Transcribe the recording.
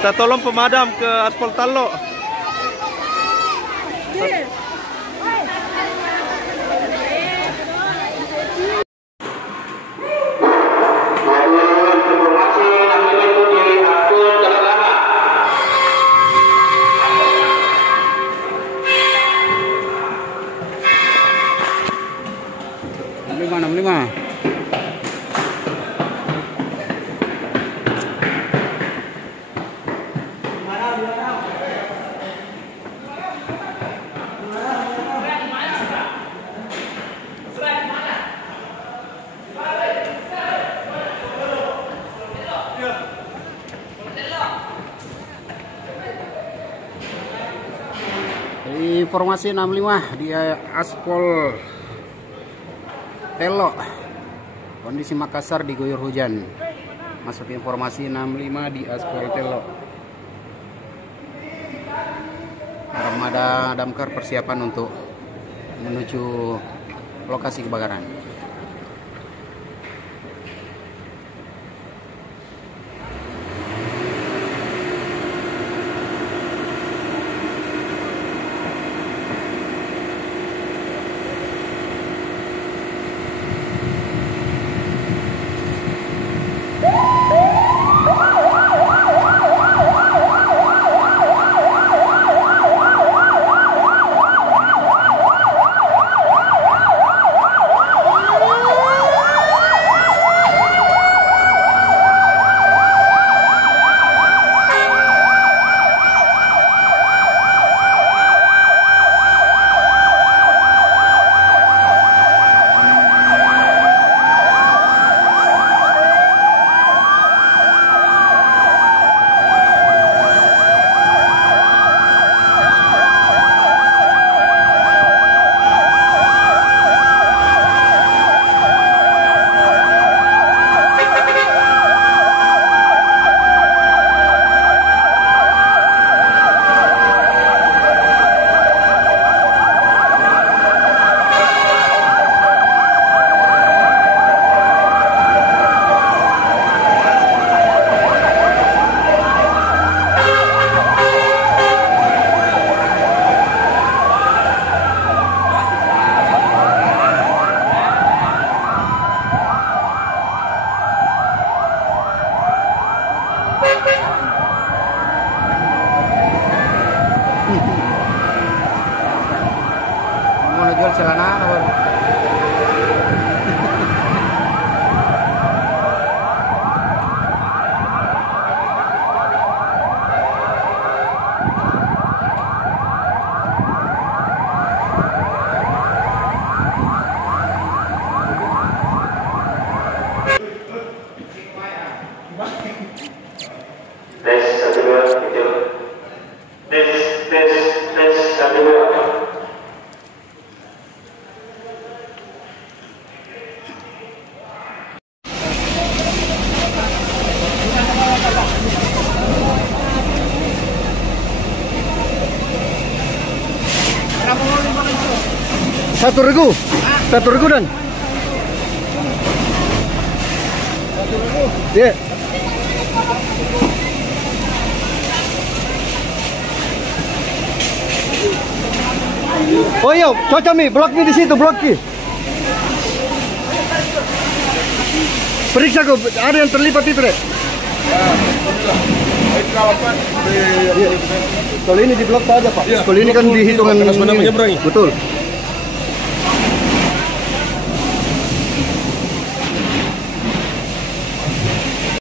Minta tolong pemadam ke aspal Talok. Informasi 65 di aspal Telok. Kondisi Makassar diguyur hujan. Masuk informasi 65 di aspal Telok. Armada damkar persiapan untuk menuju lokasi kebakaran. Mau jual celana apa? Tes 1 2 itu. Tes 1 2. Satu regu dan. Iya. Oh iya, cocok nih, blok nih di situ, blok nih. Periksa kok, ada yang terlibat itu deh. Kalau ini di blok saja Pak. Kalau ini kan di hitungan. Betul.